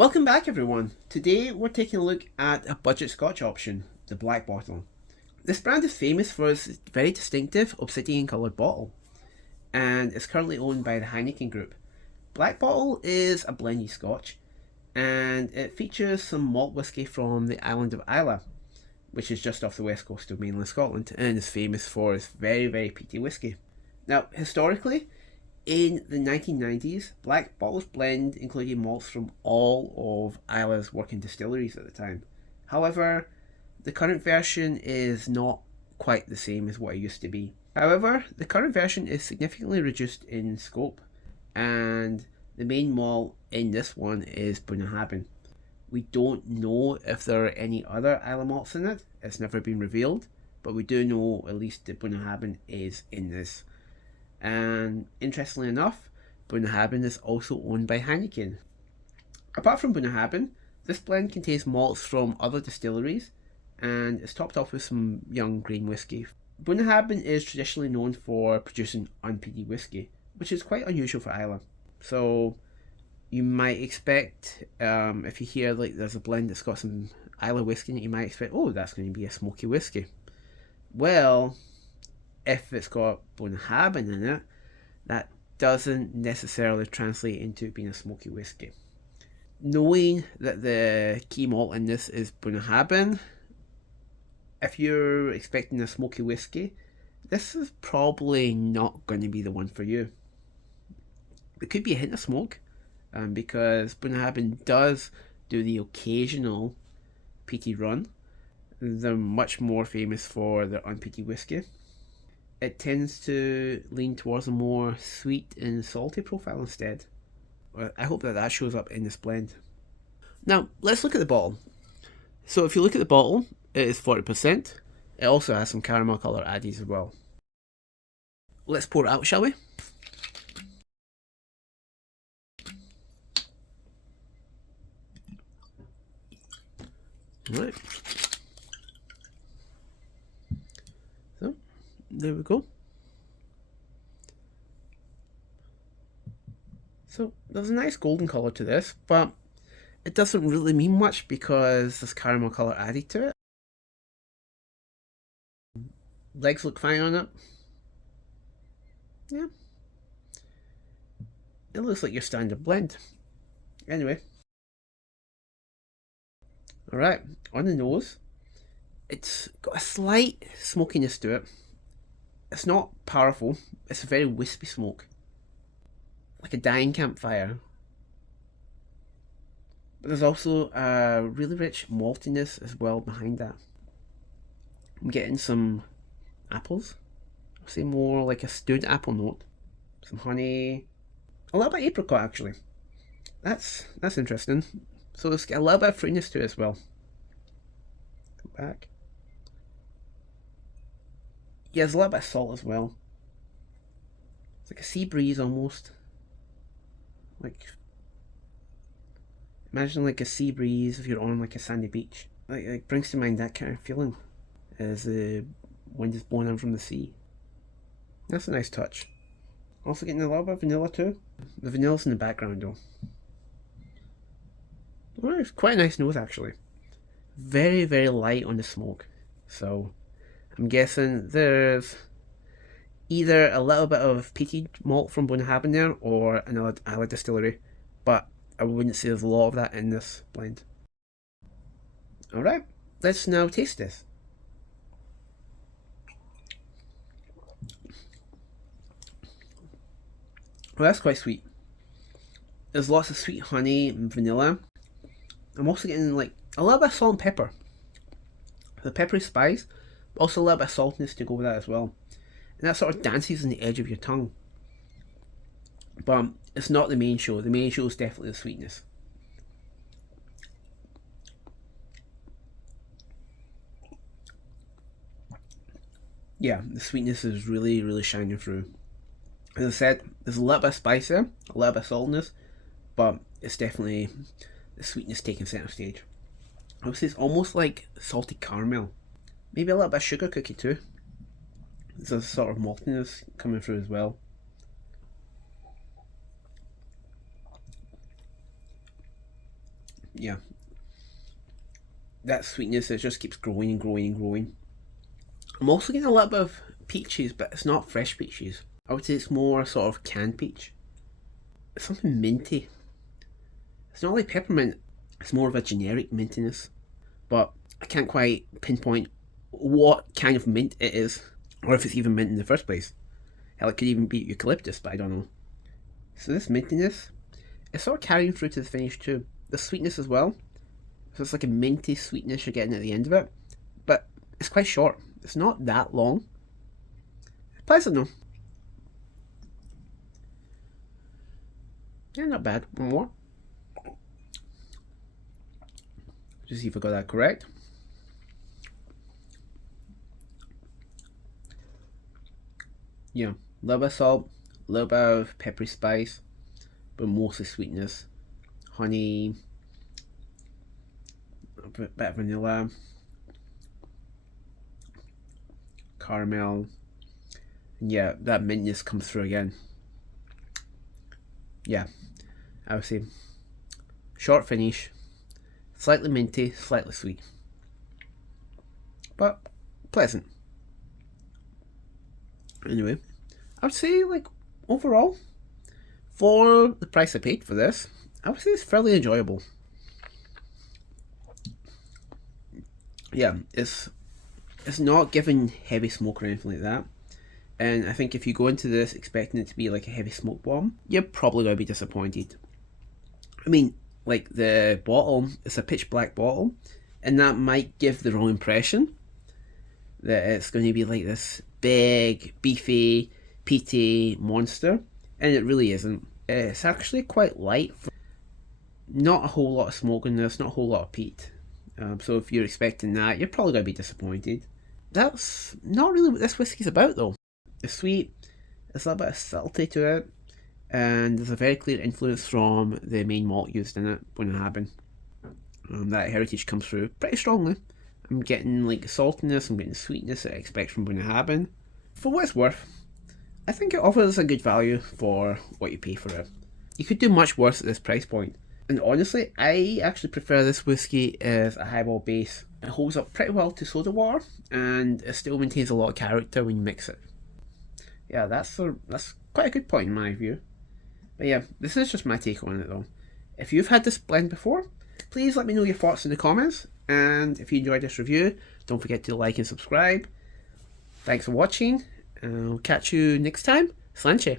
Welcome back everyone. Today we're taking a look at a budget Scotch option, the Black Bottle. This brand is famous for its very distinctive obsidian coloured bottle and is currently owned by the Heineken group. Black Bottle is a blended Scotch and it features some malt whisky from the island of Islay, which is just off the west coast of mainland Scotland and is famous for its very peaty whisky. Now historically, in the 1990s, Black Bottle's blend included malts from all of Islay's working distilleries at the time. However, the current version is not quite the same as what it used to be. However, the current version is significantly reduced in scope, and the main malt in this one is Bunnahabhain. We don't know if there are any other Islay malts in it, it's never been revealed, but we do know at least that Bunnahabhain is in this. And interestingly enough, Bunnahabhain is also owned by Heineken. Apart from Bunnahabhain, this blend contains malts from other distilleries and is topped off with some young grain whisky. Bunnahabhain is traditionally known for producing unpeated whisky, which is quite unusual for Islay. So you might expect, if you hear like there's a blend that's got some Islay whisky in it, you might expect, oh, that's going to be a smoky whisky. Well, if it's got Bunnahabhain in it, that doesn't necessarily translate into being a smoky whisky. Knowing that the key malt in this is Bunnahabhain, if you're expecting a smoky whisky, this is probably not going to be the one for you. It could be a hint of smoke, because Bunnahabhain does do the occasional peaty run. They're much more famous for their unpeated whisky. It tends to lean towards a more sweet and salty profile instead. I hope that shows up in this blend. Now, let's look at the bottle. So if you look at the bottle, it is 40%. It also has some caramel colour added as well. Let's pour it out, shall we? Alright. So, there we go. So there's a nice golden colour to this, but it doesn't really mean much because there's caramel colour added to it. Legs look fine on it. Yeah. It looks like your standard blend. Anyway. Alright, on the nose, it's got a slight smokiness to it. It's not powerful, it's a very wispy smoke. Like a dying campfire. But there's also a really rich maltiness as well behind that. I'm getting some apples. I'll say more like a stewed apple note. Some honey. A little bit of apricot actually. That's interesting. So it's got a little bit of fruitiness to it as well. Come back. Yeah, there's a little bit of salt as well. It's like a sea breeze almost. Like, imagine like a sea breeze if you're on like a sandy beach. Like brings to mind that kind of feeling as the wind is blowing in from the sea. That's a nice touch. Also getting a little bit of vanilla too. The vanilla's in the background though. Well, it's quite a nice nose actually. Very light on the smoke. So I'm guessing there's either a little bit of peated malt from Bunnahabhain there or another Islay distillery, but I wouldn't say there's a lot of that in this blend. Alright, let's now taste this. Well, that's quite sweet. There's lots of sweet honey and vanilla. I'm also getting like a little bit of salt and pepper. The peppery spice, but also a little bit of saltiness to go with that as well. And that sort of dances on the edge of your tongue. But it's not the main show. The main show is definitely the sweetness. Yeah, the sweetness is really shining through. As I said, there's a little bit of spice there, a little bit of saltiness, but it's definitely the sweetness taking center stage. I would say it's almost like salty caramel. Maybe a little bit of sugar cookie too. There's a sort of maltiness coming through as well. yeah, that sweetness, it just keeps growing and growing and growing. I'm also getting a little bit of peaches, but it's not fresh peaches. I would say it's more sort of canned peach. It's something minty. It's not like peppermint, it's more of a generic mintiness. But I can't quite pinpoint what kind of mint it is, or if it's even mint in the first place. Hell, it could even be eucalyptus, but I don't know. So this mintiness, it's sort of carrying through to the finish too. The sweetness as well. So it's like a minty sweetness you're getting at the end of it. But it's quite short. It's not that long. Pleasant though. Yeah, not bad. One more. Just see if I got that correct. Yeah, a little bit of salt, a little bit of peppery spice, but mostly sweetness. Honey, a bit of vanilla, caramel, and yeah, that mintness comes through again. Yeah, I would say short finish, slightly minty, slightly sweet, but pleasant. Anyway, I would say, like, overall, for the price I paid for this, I would say it's fairly enjoyable. Yeah, it's not giving heavy smoke or anything like that. And I think if you go into this expecting it to be like a heavy smoke bomb, you're probably going to be disappointed. I mean, like, the bottle, it's a pitch black bottle, and that might give the wrong impression that it's going to be like this big, beefy, peaty monster, and it really isn't. It's actually quite light. Not a whole lot of smoke in this, not a whole lot of peat. So if you're expecting that, you're probably going to be disappointed. That's not really what this whiskey's about though. It's sweet, there's a little bit of subtlety to it, and there's a very clear influence from the main malt used in it, Bunnahabhain. That heritage comes through pretty strongly. I'm getting like saltiness, I'm getting sweetness that I expect from Bunnahabhain. For what it's worth, I think it offers a good value for what you pay for it. You could do much worse at this price point. And honestly, I actually prefer this whiskey as a highball base. It holds up pretty well to soda water, and it still maintains a lot of character when you mix it. Yeah, that's quite a good point in my view. But yeah, this is just my take on it though. If you've had this blend before, please let me know your thoughts in the comments. And if you enjoyed this review, don't forget to like and subscribe. Thanks for watching, and I'll catch you next time. Sláinte.